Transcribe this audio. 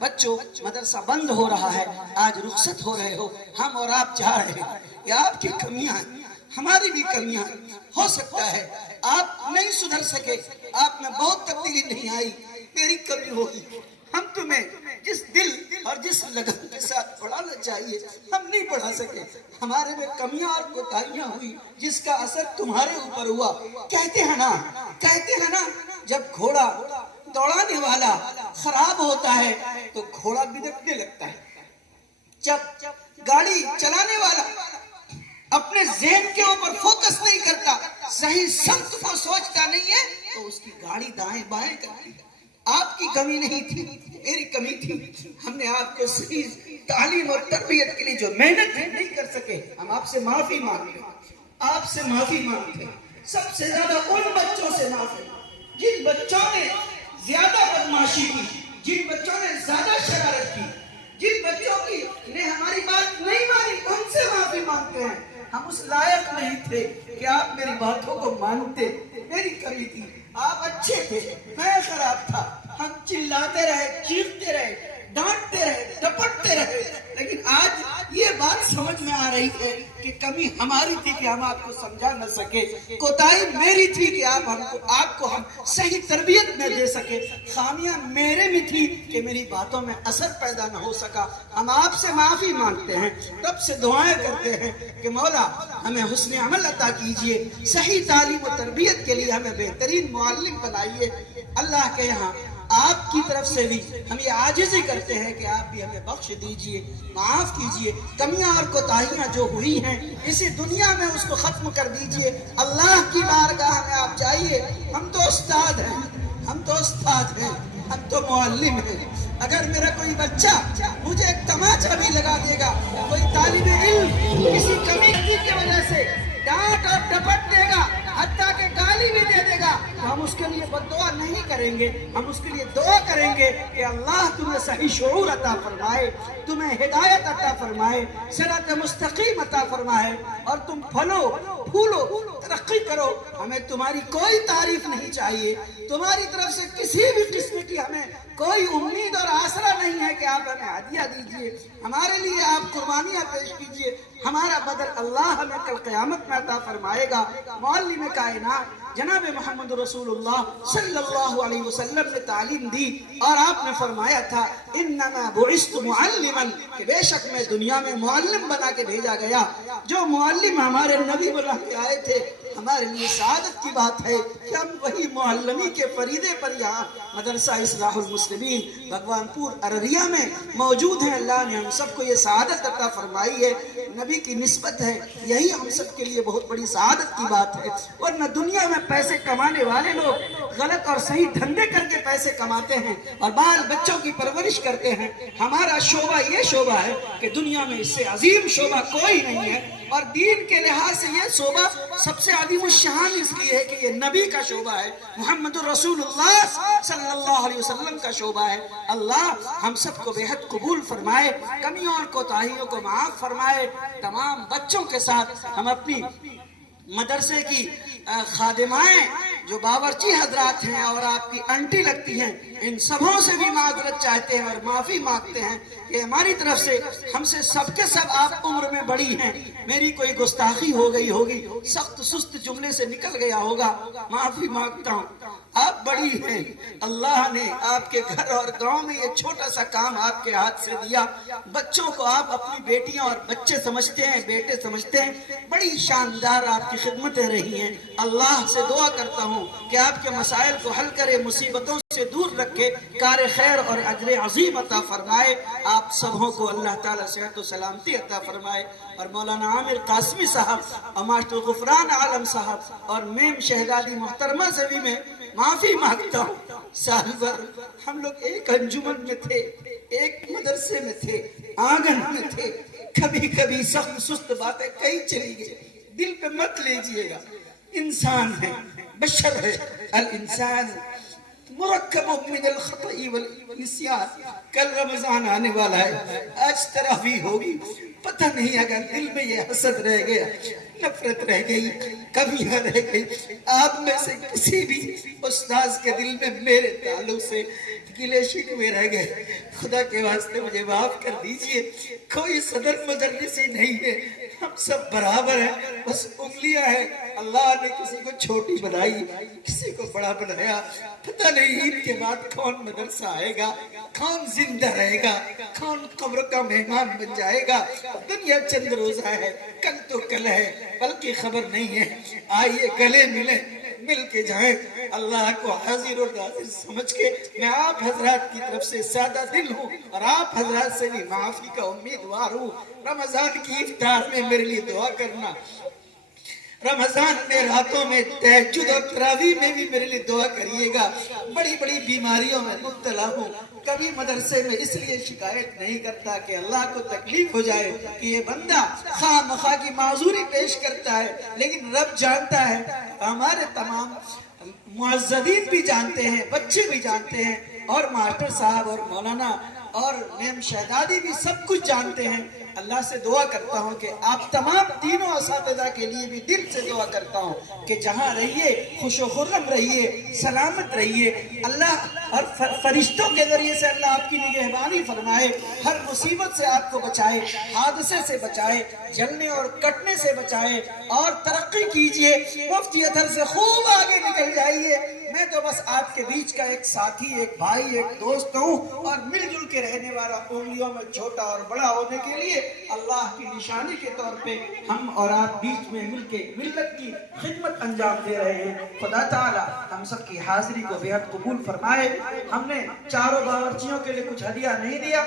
بچوں مدرسہ بند ہو رہا ہے، آج رخصت ہو رہے ہو، ہم اور آپ جا رہے ہیں، یہ آپ کی کمیاں ہیں، ہماری بھی کمیاں ہیں۔ ہو سکتا ہے آپ نہیں سدھر سکے، آپ میں بہت تبدیلی نہیں آئی، میری کمی ہوگی، ہم تمہیں جس دل اور جس لگن کے ساتھ پڑھانا چاہیے ہم نہیں پڑھا سکے، ہمارے میں کمیاں اور کوتاہیاں ہوئی جس کا اثر تمہارے اوپر ہوا۔ کہتے ہیں نا جب گھوڑا دوڑانے والا خراب ہوتا ہے تو گھوڑا بگڑنے لگتا ہے، جب گاڑی چلانے والا اپنے ذہن کے اوپر فوکس نہیں کرتا، صحیح سمت کو سوچتا نہیں ہے تو اس کی گاڑی دائیں بائیں کرتی ہے۔ آپ کی کمی نہیں تھی، میری کمی تھی، ہم نے آپ کو صحیح تعلیم اور تربیت کے لیے جو محنت نہیں کر سکے، ہم آپ سے معافی مانگتے ہیں، آپ سے معافی مانگتے ہیں، سب سے زیادہ ان بچوں سے معافی جن بچوں نے زیادہ بدمعاشی کی، جن بچوں نے زیادہ شرارت کی، جن بچوں کی نے ہماری بات نہیں مانی، ان سے معافی مانگتے ہیں۔ ہم اس لائق نہیں تھے کہ آپ میری باتوں کو مانتے، میری کمی تھی، آپ اچھے تھے، میں خراب تھا، ہم چلاتے رہے، چیختے رہے، ڈانٹتے رہے، ڈپٹتے رہے، لیکن آج یہ بات سمجھ میں آ رہی ہے کہ کمی ہماری تھی کہ ہم آپ کو سمجھا نہ سکے، کوتاہی میری تھی کہ آپ کو ہم صحیح تربیت نہ دے سکے، خامیاں میرے میں تھی کہ میری باتوں میں اثر پیدا نہ ہو سکا۔ ہم آپ سے معافی مانگتے ہیں، رب سے دعائیں کرتے ہیں کہ مولا ہمیں حسن عمل عطا کیجئے، صحیح تعلیم و تربیت کے لیے ہمیں بہترین معلم بنائیے۔ اللہ کے یہاں آپ کی طرف سے بھی ہم یہ عاجزی کرتے ہیں کہ آپ بھی ہمیں بخش دیجئے، معاف کیجئے، کمیاں اور کوتاہیاں جو ہوئی ہیں اسی دنیا میں اس کو ختم کر دیجئے۔ اللہ کی بارگاہ میں آپ جائیے، ہم تو استاد ہیں، ہم تو معلم ہیں، اگر میرا کوئی بچہ مجھے ایک تماچا بھی لگا دے گا، کوئی طالب علم کسی کمی کی وجہ سے ڈانٹ اور ڈپٹ دے گا، حتیٰ کہ گالی بھی دے دے گا، تو ہم اس کے لیے بد دعا نہیں کریں گے، ہم اس کے لیے دعا کریں گے کہ اللہ تمہیں صحیح شعور عطا فرمائے، تمہیں ہدایت عطا فرمائے، صراط مستقیم عطا فرمائے، اور تم پھلو پھولو ترقی کرو۔ ہمیں تمہاری کوئی تعریف نہیں چاہیے، تمہاری طرف سے کسی بھی قسم کی ہمیں کوئی امید اور آسرا نہیں ہے کہ آپ ہمیں ہدیہ دیجئے، ہمارے لیے آپ قربانیاں پیش کیجئے، ہمارا بدل اللہ ہمیں کل قیامت میں عطا فرمائے گا۔ معلم کائنات جناب محمد رسول اللہ صلی اللہ علیہ وسلم نے تعلیم دی اور آپ نے فرمایا تھا انما بعثت معلما، کہ بے شک میں دنیا میں معلم بنا کے بھیجا گیا۔ جو معلم ہمارے نبی بنا کے آئے تھے، ہمارے لیے سعادت کی بات ہے کہ ہم وہی معلمی کے فریدے پر یہاں مدرسہ اصلاح المسلمین بھگوان پور ارریہ میں موجود ہیں۔ اللہ نے ہم سب کو یہ سعادت عطا فرمائی ہے، نبی کی نسبت ہے، یہی ہم سب کے لیے بہت بڑی سعادت کی بات ہے۔ ورنہ دنیا میں پیسے کمانے والے لوگ غلط اور صحیح دھندے کر کے پیسے کماتے ہیں اور بال بچوں کی پرورش کرتے ہیں۔ ہمارا شعبہ یہ شعبہ ہے کہ دنیا میں اس سے عظیم شعبہ کوئی نہیں ہے، اور دین کے لحاظ سے یہ شعبہ سب سے عظیم الشان اس لیے ہے کہ یہ نبی کا شعبہ ہے، محمد رسول اللہ صلی اللہ علیہ وسلم کا شعبہ ہے۔ اللہ ہم سب کو بے حد قبول فرمائے، کمیوں اور کوتاہیوں کو معاف فرمائے۔ تمام بچوں کے ساتھ ہم اپنی مدرسے کی خادمائیں جو باورچی حضرات ہیں اور آپ کی انٹی لگتی ہیں، ان سبوں سے بھی معذرت چاہتے ہیں اور معافی مانگتے ہیں کہ ہماری طرف سے ہم سے سب کے سب آپ عمر میں بڑی ہیں، میری کوئی گستاخی ہو گئی ہوگی، سخت سست جملے سے نکل گیا ہوگا، معافی مانگتا ہوں۔ آپ بڑی ہیں، اللہ نے آپ کے گھر اور گاؤں میں یہ چھوٹا سا کام آپ کے ہاتھ سے دیا، بچوں کو آپ اپنی بیٹیاں اور بچے سمجھتے ہیں، بیٹے سمجھتے ہیں، بڑی شاندار آپ کی خدمتیں رہی ہیں۔ اللہ سے دعا کرتا ہوں کہ آپ کے مسائل کو حل کرے، مصیبتوں سے دور رکھے، کار خیر اور اجر عظیم عطا فرمائے۔ آپ سبوں کو اللہ تعالیٰ صحت و سلامتی عطا فرمائے، اور مولانا عامر قاسمی صاحب اور ماسٹر غفران عالم صاحب اور میم شہزادی محترمہ سے بھی میں معافی مانگتا ہوں۔ سال بھر ہم لوگ ایک انجمن میں تھے، ایک مدرسے میں تھے، آنگن میں تھے، کبھی کبھی سخت سست باتیں کہیں چلی گئی، دل پہ مت لیجئے گا، انسان ہے، بشر ہے، الانسان مرکب من الخطأ والنسیان۔ کل رمضان آنے والا ہے، آج تراویح ہوگی، پتہ نہیں اگر دل میں یہ حسد رہ گیا، نفرت رہ گئی، کمیاں رہ گئی، آپ میں سے کسی بھی استاذ کے دل میں میرے تعلق سے گلے شکوے رہ گئے، خدا کے واسطے مجھے معاف کر دیجئے۔ کوئی صدر مدرسی نہیں ہے، ہم سب برابر ہیں، بس انگلیاں ہیں۔ اللہ نے کسی کو چھوٹی بنائی، کسی کو بڑا بنایا، پتہ نہیں عید کے بعد کون مدرسہ آئے گا، کون زندہ رہے گا، کون قبر کا مہمان بن جائے گا۔ دنیا چند روزہ ہے، کل تو کل ہے، بلکہ خبر نہیں ہے۔ آئیے گلے ملیں، مل کے جائیں، اللہ کو حاضر و ناظر سمجھ کے۔ میں آپ حضرات کی طرف سے سادہ دل ہوں اور آپ حضرات سے بھی معافی کا امیدوار ہوں۔ رمضان کی افطار میں میرے لیے دعا کرنا، رمضان میں راتوں میں تہجد اور تراویح میں بھی میرے لیے دعا کریے گا۔ بڑی بڑی بیماریوں میں مبتلا ہوں، کبھی مدرسے میں اس لیے شکایت نہیں کرتا کہ اللہ کو تکلیف ہو جائے کہ یہ بندہ خواہ مخواہ کی معذوری پیش کرتا ہے، لیکن رب جانتا ہے، ہمارے تمام معززین بھی جانتے ہیں، بچے بھی جانتے ہیں، اور ماسٹر صاحب اور مولانا اور نیم شہدادی بھی سب کچھ جانتے ہیں۔ اللہ سے دعا کرتا ہوں کہ آپ تمام تینوں اساتذہ کے لیے بھی دل سے دعا کرتا ہوں کہ جہاں رہیے خوش و خرم رہیے، سلامت رہیے، اللہ اور فرشتوں کے ذریعے سے اللہ آپ کی نگہبانی فرمائے، ہر مصیبت سے آپ کو بچائے، حادثے سے بچائے، جلنے اور کٹنے سے بچائے، اور ترقی کیجئے، مفتی اطہر سے خوب آگے نکل جائیے۔ میں تو بس آپ کے بیچ کا ایک ساتھی، ایک بھائی، ایک دوست ہوں، اور مل جل کے رہنے والا، انگلیوں میں چھوٹا اور بڑا ہونے کے لیے اللہ کی نشانی کے طور پہ ہم اور آپ بیچ میں مل کے ملت کی خدمت انجام دے رہے ہیں۔ خدا تعالی ہم سب کی حاضری کو بے حد قبول فرمائے۔ ہم نے چاروں باورچیوں کے لیے کچھ ہدیہ نہیں دیا۔